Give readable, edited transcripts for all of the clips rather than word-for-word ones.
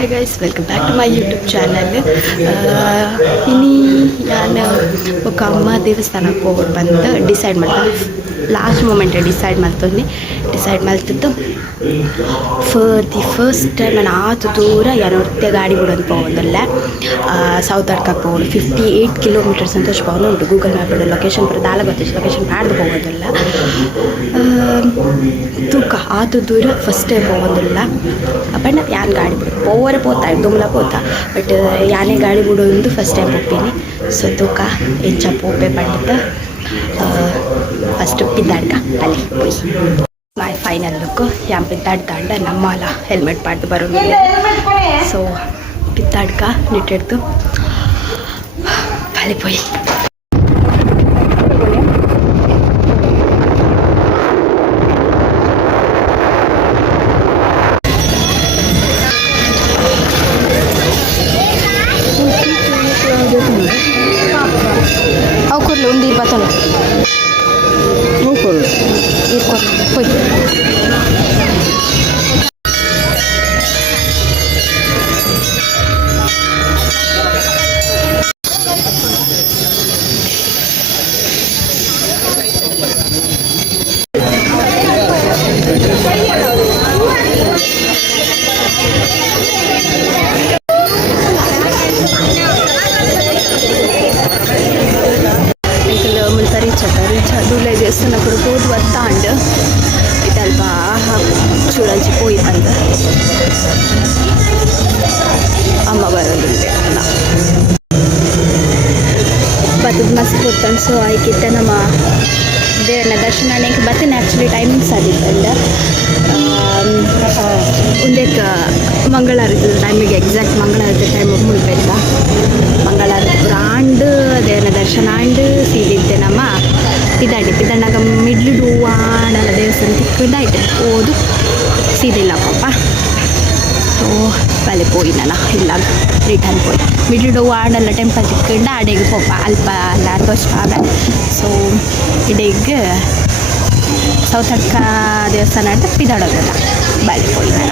Hi guys, welcome back to my YouTube channel. ಇನ್ನು ನಾನು ఒక ಅಮ್ಮ ದೇವಸ್ಥಾನಕ್ಕೆ ಹೋಗೋದು ಬಂದು ಡಿಸೈಡ್ ಮಾಡ್ತೀನಿ. ಲಾಸ್ಟ್ ಮೂಮೆಂಟ್ ಡಿಸೈಡ್ ಮಾಡ್ತಿದ್ದು ಫಾರ್ ದಿ ಫಸ್ಟ್ ಟೈಮ್ ನಾನು ಆತು ದೂರ ಯಾನೊರ್ತೆ ಗಾಡಿ ಬಿಡೋದು ಹೋಗೋದಲ್ಲ. ಸೌತ್ ಅಡ್ಕಕ್ಕೆ ಹೋಗೋದು 58 ಕಿಲೋಮೀಟರ್ಸ್ ಅಂತ ಹೋಗೋದು ಉಂಟು. ಗೂಗಲ್ ಮ್ಯಾಪ್ ಬಿಡೋ ಲೊಕೇಶನ್ ಬರೋದಾಲ ಗೊತ್ತಿಷ್ಟು ಲೊಕೇಶನ್ ಮಾಡ್ದು ಹೋಗೋದಲ್ಲ. ತೂಕ ಆತು ದೂರ ಫಸ್ಟ್ ಟೈಮ್ ಹೋಗೋದಿಲ್ಲ. ಬಟ್ ಯಾನ್ ಗಾಡಿ ಬಿಡು పోతా దుమ్లా పోతా బట్ యానే గాడి బిడోంದು ಫಸ್ಟ್ ಟೈಮ್ ಹೋಗ್ತೀನಿ. ಸೊ ತೂಕ ಹೆಚ್ಚ ಪೋಪೆ ಪಂಡಿತ ಫಸ್ಟ್ ಪಿದ್ದಾಡ್ಕ ಅಲ್ಲಿ ಹೋಯ್ ಮೈ ಫೈನಲ್ ಲುಕ್ ಯಾನ್ ಪಿದ್ದಾಡ್ದಾಂಡ ನಮ್ಮಲ್ಲ ಹೆಲ್ಮೆಟ್ ಪಾಡ್ದು ಬರೋದು. ಸೊ ಪಿದ್ದಾಡ್ಕ ನಿಟ್ಟಿಡ್ದು ಅಲ್ಲಿ ಹೋಯ್ ಒಂದು 20 ಹೋಯ್ दूल्हे देवस्थान होद वत्तांड इतल्प चूडंची पोई बंद अम्म बरोदिल्ले बतद मस्त गोत्तुंड. सो आयिक्कित्त नम्म देवरन दर्शनानिगे बत्ತೀನಿ. ಆ್ಯಕ್ಚುಲಿ ಟೈಮಿಂಗ್ಸ್ ಆದಿತ್ತಲ್ಲ ಒಂದೇಕ ಮಂಗಳಾರತಿ ಟೈಮಿಗೆ ಎಕ್ಸಾಕ್ಟ್ ಮಂಗಳಾರತಿ ಟೈಮ್ ಮುಗಿಬೇಕ. ಮಂಗಳಾರತಿ ಪುರಾಂಡ್ ದೇವನ ದರ್ಶನ ಆಂಡ್ ಸೀದಿದ್ದೆ ನಮ್ಮ ಪಿದಾಂಡಾಗ ಮಿಡ್ಲು ಆಂಡಲ ದೇವಸ್ಥಾನ ತಿಕ್ಕದಾಯ್ತು ಓದು ಸೀದಿಲ್ಲ ಪಾಪ. ಸೊ ಬಲೆ ಪೋಯಿನಲ್ಲ ಇಲ್ಲ ರಿಟರ್ನ್ ಪೋಯಿ ಮಿಡ್ಲು ಆಂಡಲ ಟೆಂಪಲ್ ತಿಕ್ಕಂಡು ಅಡೆಗೆ ಪೋಪ ಅಲ್ಪ ಅಲ್ಲ ತೋರ್ಸ್ಪಾಗ. ಸೊ ಇಡೆಗೆ ಸೌತ್ ಅಡ್ಕ ದೇವಸ್ಥಾನ ಅಂತ ಪಿದಾಡೋದಲ್ಲ ಬಲೆ ಪೋಯಿನ.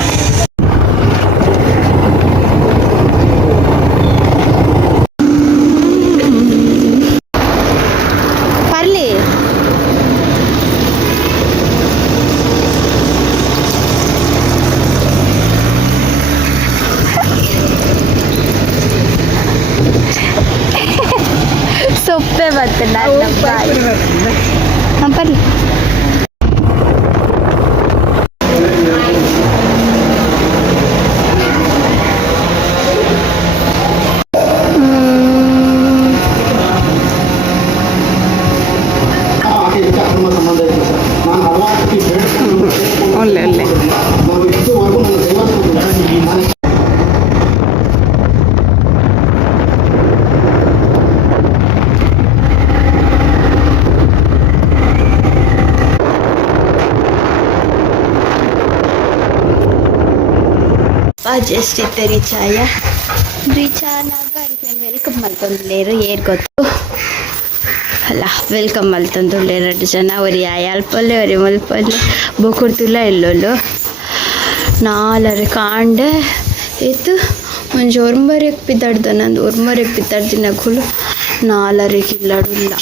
ಸೊಪ್ಪೆ ಬರ್ತದೆ ಬರ್ಲಿ. ಒಳ್ಳೆ ಒಳ್ಳೆ ಜಸ್ಟ್ ಇತ್ತೆ ರೀಚ್ ಆನಾಗ ಇವೇನು ವೆಲ್ಕಮ್ ಮಲ್ತೊಂದುಲ್ಲೇರು ಏರ್ ಗೊತ್ತು ಅಲ್ಲ. ವೆಲ್ಕಮ್ ಮಲ್ತೊಂದುಲ್ಲೇರು 2 ಜನ ಒರಿ ಅಲ್ಪಲ್ಲೆ ಒರಿ ಮುಲ್ಪಲ್ಲೆ ಬೊಕುಡ್ತುಲ್ಲ ಎಲ್ಲೊಲ್ಲು ನಾಲರೆ ಕಾಂಡೆ ಎತ್ತು ಒಂಜಿ ಒರ್ಮರೆಗ್ ಪಿದ್ದಾಡ್ದ ನಂದು ಒರ್ಮರೆಗ್ ಪಿದ್ದಾಡ್ದಿನಗುಲು ನಾಲರೆಗ್ ಇಲ್ಲಡುಲ್ಲ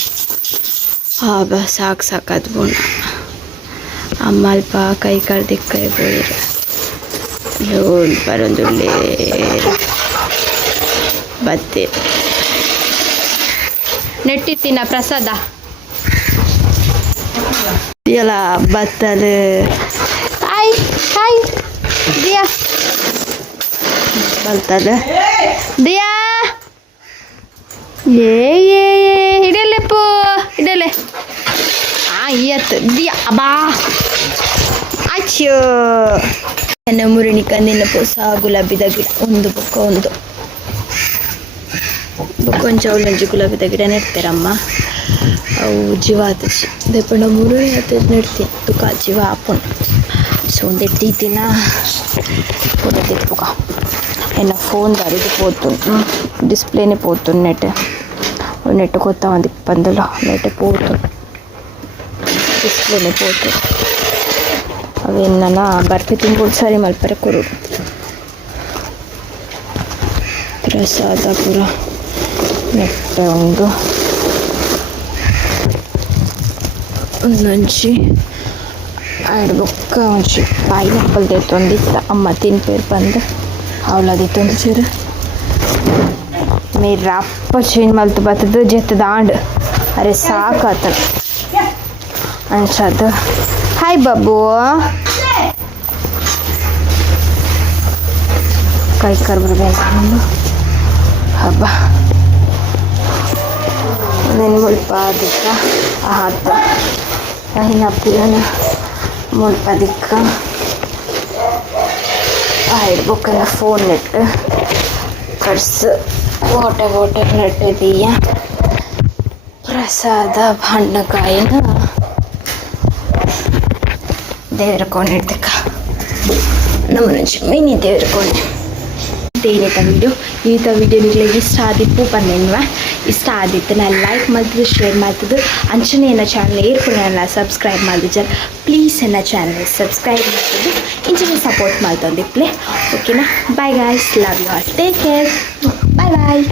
ಆಗ ಸಾಕು ಬೋಣ ಅಮ್ಮ ಅಲ್ಪ ಕೈ ಕರ್ದಿಕ್ಕೈ ಬೋಯಿರು ಲೋಲ್ ಬರೊಂದುಲ್ಲೆ ಬತ್ತೆ ನೆಟ್ಟಿತ್ತಿನ ಪ್ರಸಾದ ಎಲ್ಲ ಬತ್ತಲು ಹಾಯ್ ಹಾಯ್ ದಿಯಾ ಬರ್ತದೆ ದಿಯಾ ಏ ಹಿಡಲೆ ಪೂ ಹಿಡಲೆ ಇಯತ್ತು ದಿಯಾ ಅಬಾ ಅಚ್ಚೋ ನನ್ನ ಮುರುಣಿ ಕಂದಿನ ಪೂಸ ಗುಲಾಬಿದ ಗಿಡ ಒಂದು ಒಂದು ಕೊಂಚ ಒಳ್ಳೊಂಜಿ ಗುಲಾಬಿದ ಗಿಡ ನೆಡ್ತಾರಮ್ಮ. ಅವು ಜೀವ ಆತಚಿ ದೇಪಂಡ ಮುರುಳಿ ಆತ ನೆಡ್ತೀನಿ ತುಕ ಜೀವ ಆಪುನ್. ಸೊ ಒಂದು ಎಟ್ಟಿನ ಫೋಟೋ ತೆತ್ಪುಕ ಎನ್ನ ಫೋನ್ ದಾರಿದು పోతుంది డిస్ప్లేనే పోతుంది నెట్ కొత్త ఉంది పందులో నెట్ పోతుంది డిస్ప్లేనే పోతుంది. ಅವೇನ ಬರ್ತಿ ತಿಂಗಳು ಸರಿ ಮಲ್ಪರೆ ಕೊಡು ಪ್ರಸಾದ ಪೂರ ನೆಟ್ಟೆ ಉಂಡು. ಒಂದೊಂಚಿ ಆಯ್ಡು ಬೊಕ್ಕ ಒಂಚಿ ಪೈನಾಪಲ್ ದೆತ್ತೊಂದಿತ್ತ ಅಮ್ಮ ತಿನ್ಪೇರು ಬಂದು ಅವಳ ದಿತ್ತೊಂದು ಚೂರು ಮೀ ರಪ್ಪ ಚೇಂಜ್ ಮಲ್ತು ಬತ್ತದು ಜೆತ್ತದ ಆಂಡ್ ಅರೆ ಸಾಕಾತ ಅಂಚದು. ಹಾಯ್ ಬಾಬು, ಕೈ ಕರ್ಬರ್ಬೇಕು ಹಬ್ಬ నేను ముల్పాదిక్క ఆహత అయినప్పుడు ముల్పాదిక్క ఆయిడ్ బుక్కన phone net purse water net ಇದೆಯಾ ಪ್ರಸಾದ ಹಣ್ಣುಕಾಯಿನ ದೇವರ ಕೊಂಡಿದ್ದಕ್ಕ ನಮ್ಮ ಮಿನಿ ದೇವರ ಕೊಂಡೆ ತೇನಿತ ವಿಡಿಯೋ ಈತ ವಿಡಿಯೋ ನಿಮಗೆ ಇಷ್ಟ ಆದಿಪ್ಪು ಪನ್ನೆನ್ವ ಇಷ್ಟ ಆದಿತ್ತು ನಾನು ಲೈಕ್ ಮಾಡ್ತಿದ್ದು ಶೇರ್ ಮಾಡ್ತಿದ್ದು ಅಂಚನೆ ನನ್ನ ಚಾನಲ್ ಏರ್ಪುರ ನನ್ನ ಸಬ್ಸ್ಕ್ರೈಬ್ ಮಾಡಿದ್ಜಲ್ ಪ್ಲೀಸ್ ನನ್ನ ಚಾನಲ್ ಸಬ್ಸ್ಕ್ರೈಬ್ ಮಾಡ್ತಿದ್ದು ಇಂಚನೆ ಸಪೋರ್ಟ್ ಮಾಡ್ತಂದಿಪ್ಲೆ ಓಕೆನಾ. Bye guys, love you all, take care, bye bye.